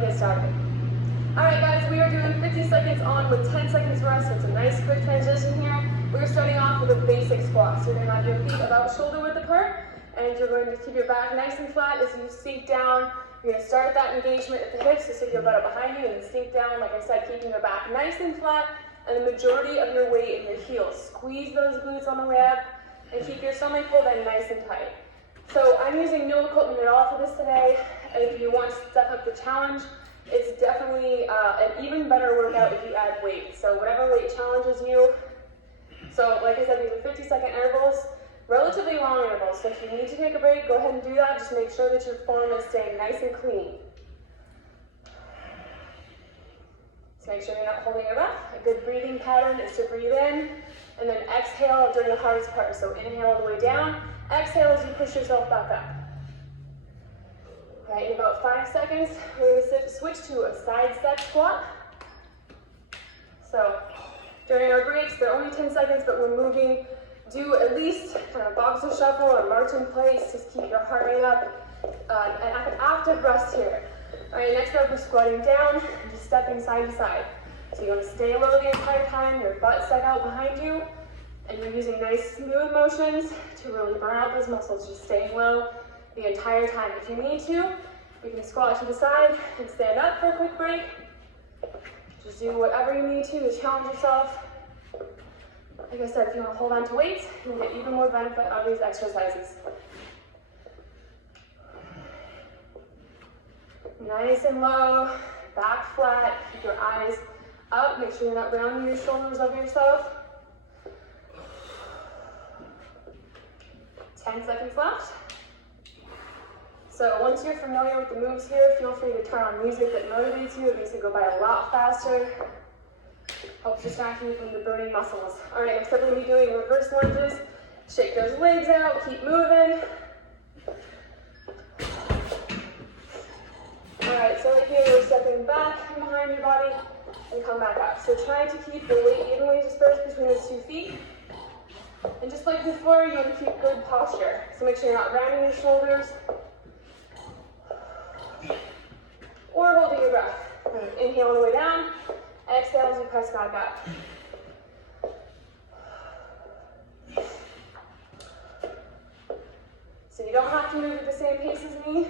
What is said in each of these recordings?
to get started. All right, guys, we are doing 50 seconds on with 10 seconds rest. So it's a nice quick transition here. We're starting off with a basic squat. So you're going to have your feet about shoulder width apart, and you're going to keep your back nice and flat as you sink down. You're going to start that engagement at the hips to stick your butt up behind you, and then sink down, like I said, keeping your back nice and flat, and the majority of your weight in your heels. Squeeze those glutes on the way up, and keep your stomach pulled in nice and tight. So I'm using no equipment at all for this today. If you want to step up the challenge, it's definitely an even better workout if you add weight. So whatever weight challenges you. So like I said, these are 50-second intervals, relatively long intervals. So if you need to take a break, go ahead and do that. Just make sure that your form is staying nice and clean. So make sure you're not holding your breath. A good breathing pattern is to breathe in and then exhale during the hardest part. So inhale all the way down, exhale as you push yourself back up. All right, in about 5 seconds, we're going to switch to a side step squat. So during our breaks, they're only 10 seconds, but we're moving. Do at least kind of boxer shuffle or march in place. Just keep your heart rate up. An active rest here. All right, next up, we're squatting down and just stepping side to side. So you want to stay low the entire time, your butt stuck out behind you, and you're using nice smooth motions to really burn out those muscles, just staying low the entire time. If you need to, you can squat to the side and stand up for a quick break. Just do whatever you need to challenge yourself. Like I said, if you want to hold on to weights, you'll get even more benefit out of these exercises. Nice and low, back flat, keep your eyes up, make sure you're not rounding your shoulders over yourself. 10 seconds left. So once you're familiar with the moves here, feel free to turn on music that motivates you. It makes it go by a lot faster. Helps distract you from the burning muscles. All right, next up we're going to be doing reverse lunges. Shake those legs out, keep moving. All right, so right here we're stepping back behind your body and come back up. So trying to keep the weight evenly dispersed between those 2 feet. And just like before, you want to keep good posture. So make sure you're not rounding your shoulders or holding your breath. Inhale on the way down, exhale as you press back up. So you don't have to move at the same pace as me.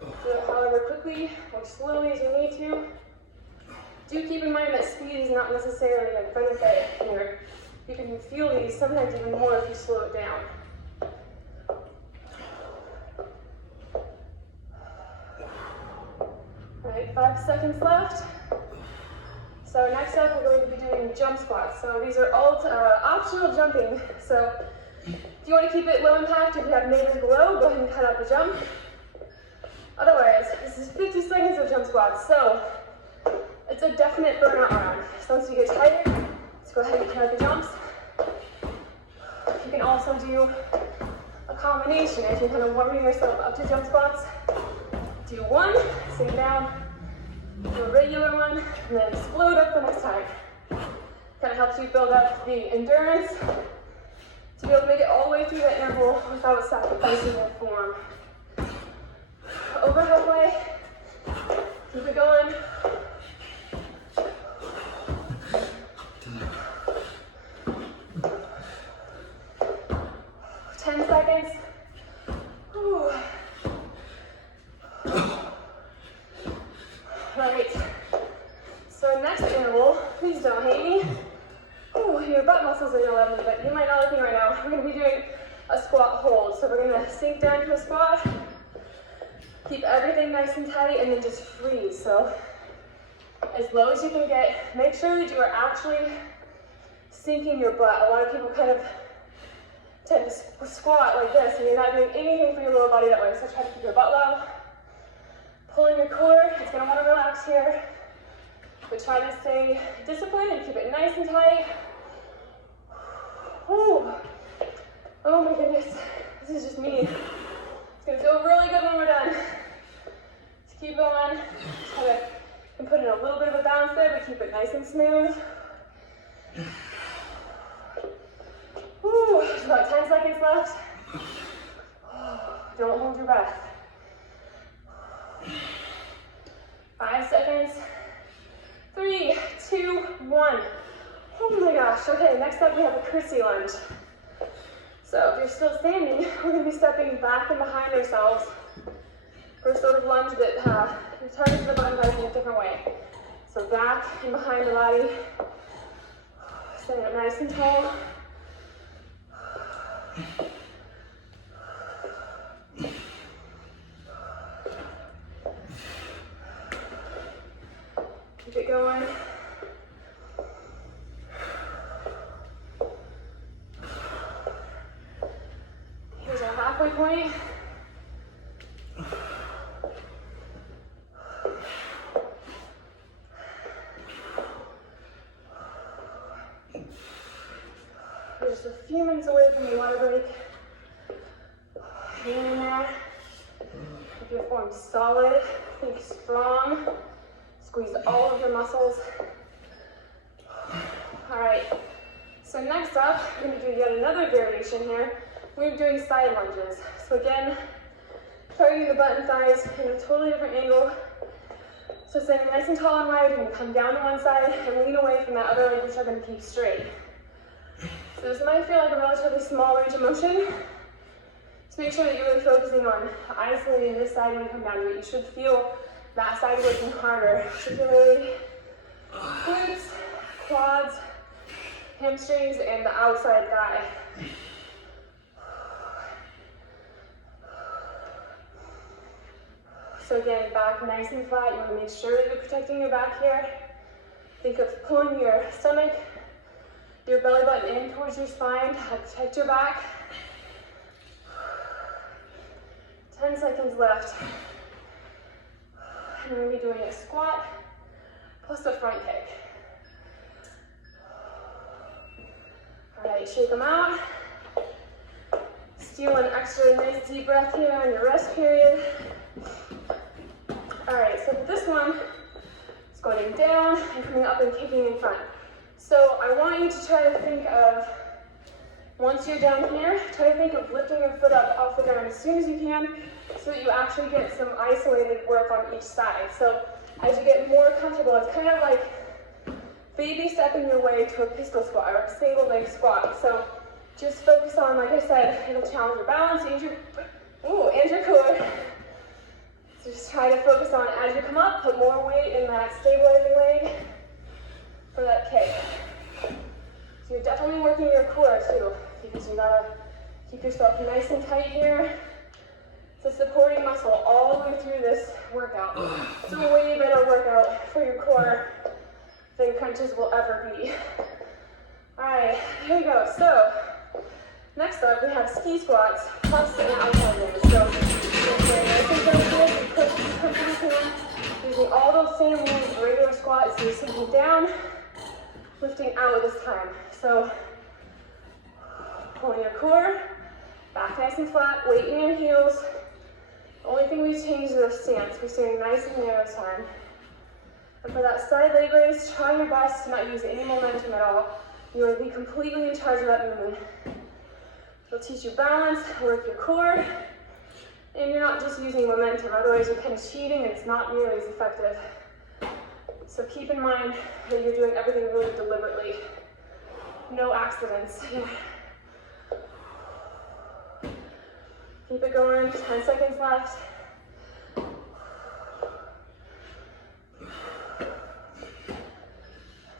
Do it however quickly or slowly as you need to. Do keep in mind that speed is not necessarily a benefit here. You can feel these sometimes even more if you slow it down. All right, 5 seconds left. So next up, we're going to be doing jump squats. So these are all optional jumping. So if you want to keep it low impact, if you have neighbors below, go ahead and cut out the jump. Otherwise, this is 50 seconds of jump squats. So it's a definite burnout round. So once you get tired, let's go ahead and cut out the jumps. You can also do a combination if you're kind of warming yourself up to jump squats. Do one, sink down, do a regular one, and then explode up the next time. Kind of helps you build up the endurance to be able to make it all the way through that interval without sacrificing your form. Over halfway, keep it going. Seconds. Whew. Right. So next interval, please don't hate me. Ooh, your butt muscles are gonna love me, but you might not like me right now. We're gonna be doing a squat hold. So we're gonna sink down to a squat, keep everything nice and tight, and then just freeze. So as low as you can get, make sure that you are actually sinking your butt. A lot of people kind of tend to squat like this, and you're not doing anything for your lower body that way. So try to keep your butt low. Pull in your core. It's going to want to relax here. But try to stay disciplined and keep it nice and tight. Whew. Oh my goodness. This is just me. It's going to feel really good when we're done. Just keep going. Try to and put in a little bit of a bounce there, but keep it nice and smooth. Whew, there's about 10 seconds left. Don't hold your breath. 5 seconds. 3, 2, 1. Oh my gosh. Okay, next up we have a curtsy lunge. So if you're still standing, we're going to be stepping back and behind ourselves for a sort of lunge that targets the button thighs in a different way. So back and behind the body, standing up nice and tall. Keep it going. Here's our halfway point. We're just a few minutes away from the water break. Hang in there. Keep your form solid. Think strong. Squeeze all of your muscles. All right. So next up, we're going to do yet another variation here. We're doing side lunges. So again, targeting the butt and thighs in a totally different angle. So standing nice and tall and wide, you're going to come down to one side and lean away from that other leg, which you're going to keep straight. So this might feel like a relatively small range of motion. Just make sure that you're really focusing on isolating this side when you come down to it. You should feel that side working harder, particularly glutes, quads, hamstrings, and the outside thigh. So again, back nice and flat. You want to make sure that you're protecting your back here. Think of pulling your stomach, your belly button in towards your spine to help protect your back. 10 seconds left. And we're going to be doing a squat plus a front kick. All right, shake them out. Steal an extra nice deep breath here on your rest period. All right, so for this one, it's going down and coming up and kicking in front. So I want you to try to think of, once you're down here, try to think of lifting your foot up off the ground as soon as you can so that you actually get some isolated work on each side. So as you get more comfortable, it's kind of like baby stepping your way to a pistol squat or a single leg squat. So just focus on, like I said, it'll challenge your balance and your core. So just try to focus on, as you come up, put more weight in that stabilizing leg for that kick. So you're definitely working your core too, because you gotta keep yourself nice and tight here. It's a supporting muscle all the way through this workout. It's a way better workout for your core than crunches will ever be. All right, here we go. So next up, we have ski squats plus an outside lunge. So using all those same moves, regular squats, so you're sinking down, lifting out this time. So pulling your core, back nice and flat, weight in your heels. The only thing we've changed is our stance. We're staying nice and narrow this time. And for that side leg raise, try your best to not use any momentum at all. You want to be completely in charge of that movement. It'll teach you balance, work your core, and you're not just using momentum, otherwise you're kind of cheating and it's not nearly as effective. So keep in mind that you're doing everything really deliberately. No accidents. Keep it going, 10 seconds left.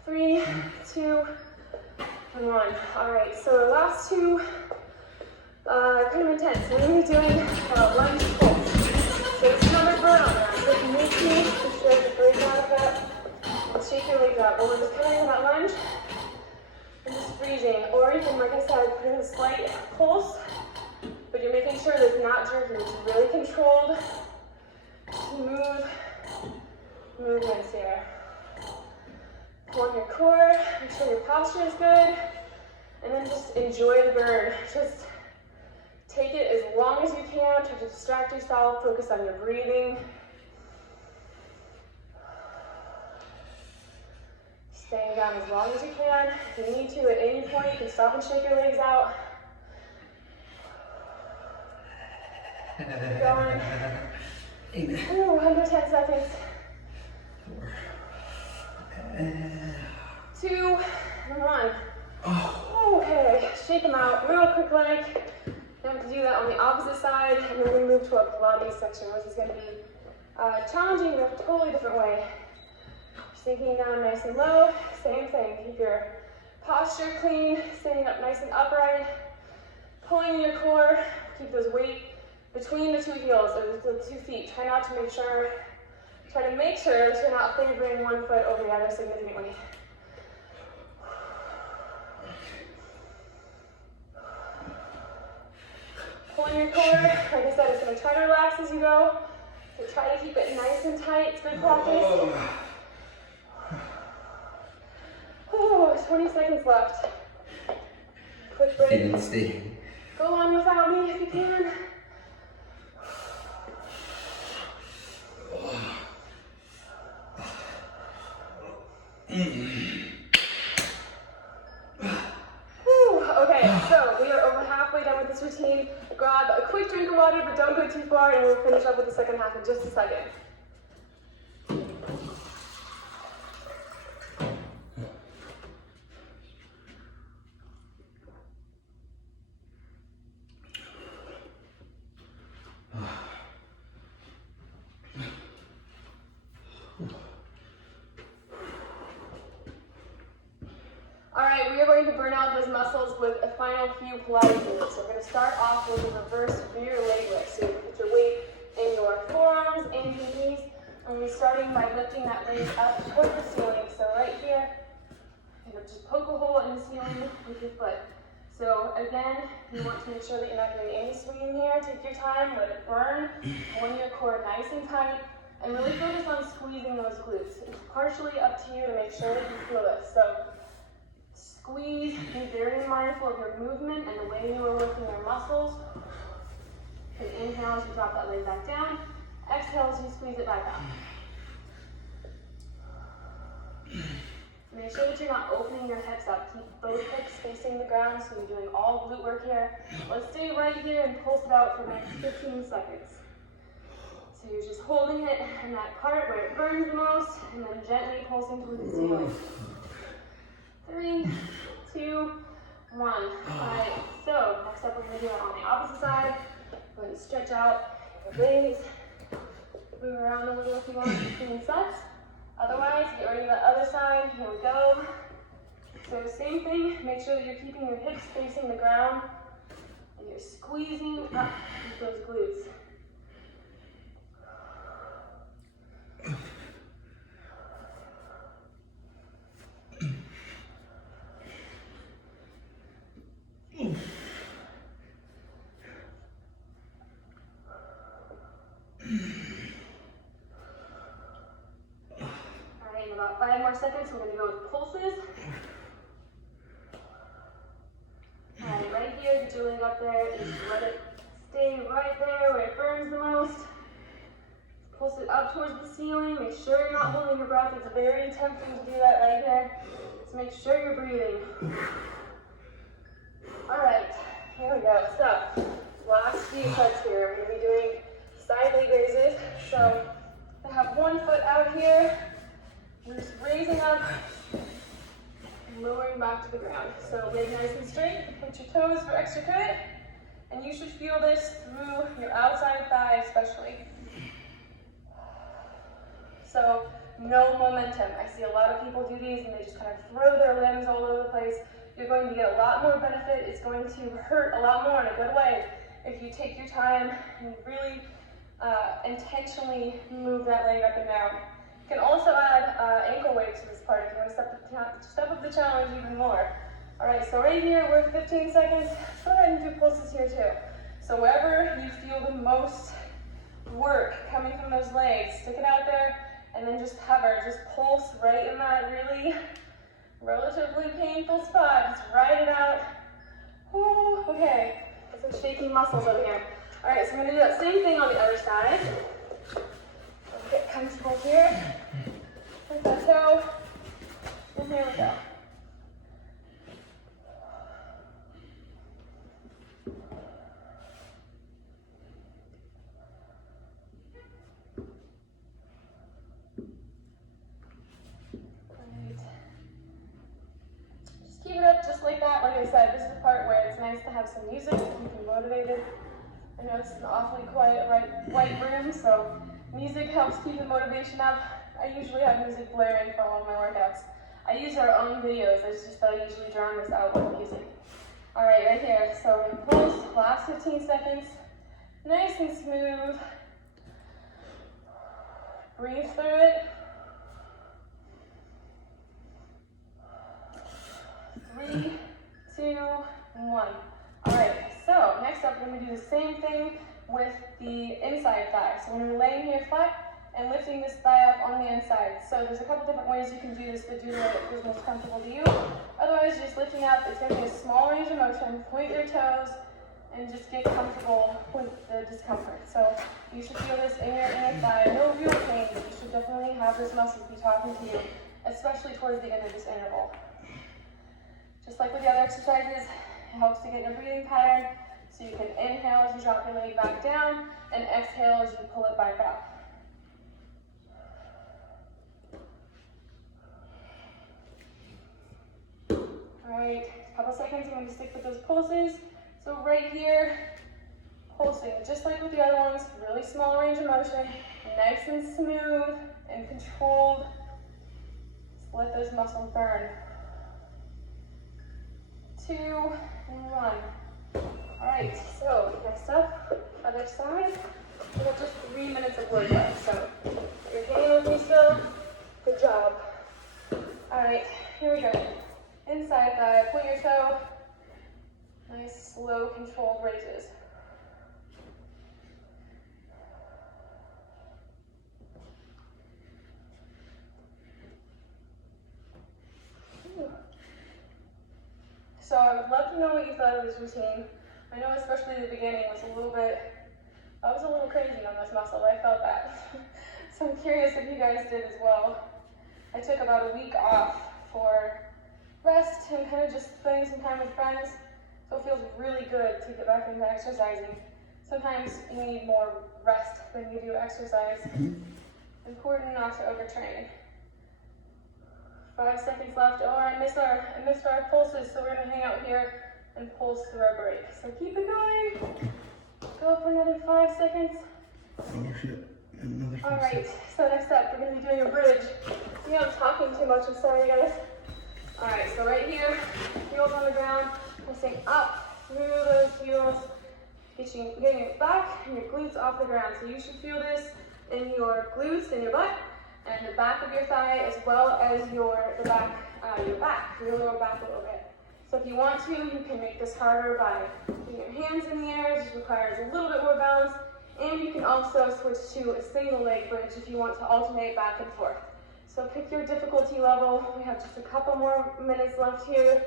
Three, two, and one. All right, so our last two kind of intense. We're going to be doing lunge pulls. So it's another burnout round. So if you need to, just start to break out of that and shake your legs out. But we're just coming into that lunge and just breathing. Or you can, like I said, put in a slight pulse, but you're making sure that it's not jerky. It's really controlled, smooth movements here. Pull on your core, make sure your posture is good, and then just enjoy the burn. Just take it as long as you can. Try to distract yourself, focus on your breathing. Staying down as long as you can. If you need to, at any point, you can stop and shake your legs out. Keep going. Ooh, under 10 seconds. 2, and 1. Okay, shake them out, real quick leg. Now we have to do that on the opposite side, and then we're going to move to a Pilates section, which is going to be challenging in a totally different way. Sinking down nice and low, same thing. Keep your posture clean, standing up nice and upright, pulling your core, keep those weight between the 2 heels, or the 2 feet. Try to make sure that you're not favoring one foot over the other significantly. Pulling your core, like I said, it's going to try to relax as you go. So try to keep it nice and tight. It's good practice. 20 seconds left. Quick break. Didn't stay. Go on without me if you can. Okay, so we are over halfway done with this routine. Grab a quick drink of water, but don't go too far, and we'll finish up with the second half in just a second. Alright, we are going to burn out those muscles with a final few Pilates moves. So we're going to start off with a reverse rear leg lift. So you put your weight in your forearms and your knees. And we're starting by lifting that leg up toward the ceiling. So right here, just poke a hole in the ceiling with your foot. So again, you want to make sure that you're not doing any swinging here. Take your time, let it burn. Hold your core nice and tight. And really focus on squeezing those glutes. It's partially up to you to make sure that you feel this. So squeeze, be very mindful of your movement and the way you are working your muscles. And inhale as you drop that leg back down. Exhale as you squeeze it back out. Make sure that you're not opening your hips up. Keep both hips facing the ground, so you're doing all glute work here. Let's stay right here and pulse it out for the next 15 seconds. So you're just holding it in that part where it burns the most, and then gently pulsing through the ceiling. 3, 2, 1. Alright, so next up we're going to do it on the opposite side. Go ahead and stretch out your legs. Move around a little if you want between sets. Otherwise, get ready to the other side. Here we go. So same thing, make sure that you're keeping your hips facing the ground and you're squeezing up with those glutes. Alright, in about 5 more seconds, we're going to go with pulses. Alright, right here, get your leg up there, just let it stay right there where it burns the most. Pulse it up towards the ceiling, make sure you're not holding your breath. It's very tempting to do that right there. So make sure you're breathing. Alright, here we go. So, last few sets here. We're going to be doing side leg raises. So, I have one foot out here. We're just raising up and lowering back to the ground. So, leg nice and straight. Put your toes for extra credit. And you should feel this through your outside thigh especially. So, no momentum. I see a lot of people do these and they just kind of throw their limbs all over the place. You're going to get a lot more benefit. It's going to hurt a lot more in a good way if you take your time and really intentionally move that leg up and down. You can also add ankle weights to this part if you want to step up the challenge even more. All right, so right here, we're at 15 seconds. Let's go ahead and do pulses here too. So wherever you feel the most work coming from those legs, stick it out there and then just hover. Just pulse right in that really relatively painful spot. Just ride it out. Ooh, okay, got some shaky muscles over here. All right, so I'm gonna do that same thing on the other side. Get comfortable here. Take that toe, and there we go. I said, this is the part where it's nice to have some music to keep you motivated. I know it's an awfully quiet white room, so music helps keep the motivation up. I usually have music blaring for all of my workouts. I use our own videos, it's just that I usually drown this out with music. All right here, so we're gonna pulse, last 15 seconds, nice and smooth. Breathe through it. 3, 2, 1. All right, so next up, we're gonna do the same thing with the inside thigh. So when we're laying here flat and lifting this thigh up on the inside. So there's a couple different ways you can do this to do what is most comfortable to you. Otherwise, just lifting up, it's gonna be a small range of motion. Point your toes and just get comfortable with the discomfort. So you should feel this in your inner thigh. No real pain, but you should definitely have this muscle be talking to you, especially towards the end of this interval. Just like with the other exercises, it helps to get in a breathing pattern, so you can inhale as you drop your leg back down, and exhale as you pull it back up. All right, a couple seconds, I'm going to stick with those pulses. So right here, pulsing, just like with the other ones, really small range of motion, nice and smooth and controlled. Just let those muscles burn. 2, 1. All right, so next up, other side. We have just 3 minutes of work left, so you're hanging with me still. Good job. All right, here we go. Inside thigh, point your toe. Nice, slow, controlled raises. So I would love to know what you thought of this routine. I know especially the beginning was a little crazy on this muscle, I felt that. So I'm curious if you guys did as well. I took about a week off for rest and kind of just spending some time with friends. So it feels really good to get back into exercising. Sometimes you need more rest than you do exercise. Important not to overtrain. 5 seconds left. Oh, I missed our pulses, so we're gonna hang out here and pulse through our break. So keep it going. Go for another 5 seconds. Oh shit, another 5 All right, seconds. so next up, we're gonna be doing a bridge. See, I'm talking too much, I'm sorry guys. All right, so right here, heels on the ground, pressing up through those heels, getting your back and your glutes off the ground. So you should feel this in your glutes and your butt, and the back of your thigh, as well as your lower back a little bit. So if you want to, you can make this harder by putting your hands in the air. This requires a little bit more balance. And you can also switch to a single leg bridge if you want to alternate back and forth. So pick your difficulty level. We have just a couple more minutes left here.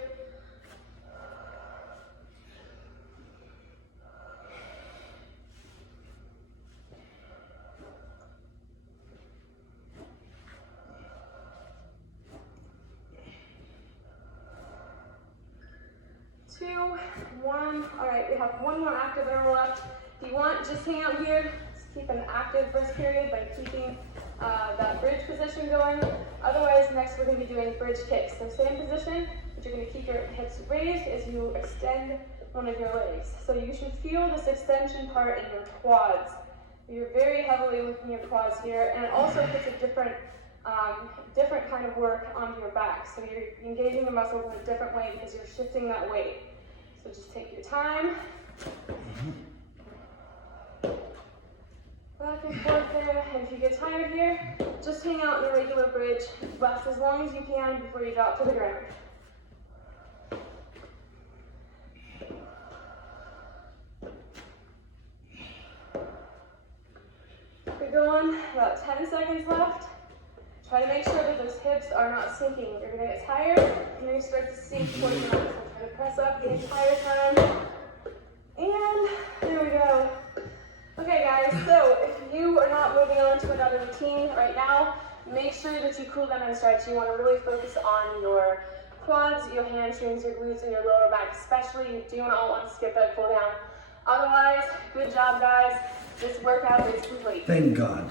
Two, 1. All right, we have one more active interval left. If you want, just hang out here. Just keep an active rest period by keeping that bridge position going. Otherwise, next we're going to be doing bridge kicks. So same position, but you're going to keep your hips raised as you extend one of your legs. So you should feel this extension part in your quads. You're very heavily working your quads here, and it also puts a different kind of work onto your back. So you're engaging the muscles in a different way because you're shifting that weight. So just take your time. Back and forth there, and if you get tired here, just hang out in a regular bridge. Rest as long as you can before you drop to the ground. We're going about 10 seconds left. Try to make sure that those hips are not sinking. You're going to get tired, and you're going to start to sink towards the mat. So try to press up the entire time. And there we go. Okay guys, so if you are not moving on to another routine right now, make sure that you cool down and stretch. You want to really focus on your quads, your hamstrings, your glutes, and your lower back especially. You do not want to skip that cool down. Otherwise, good job guys. This workout is complete. Thank God.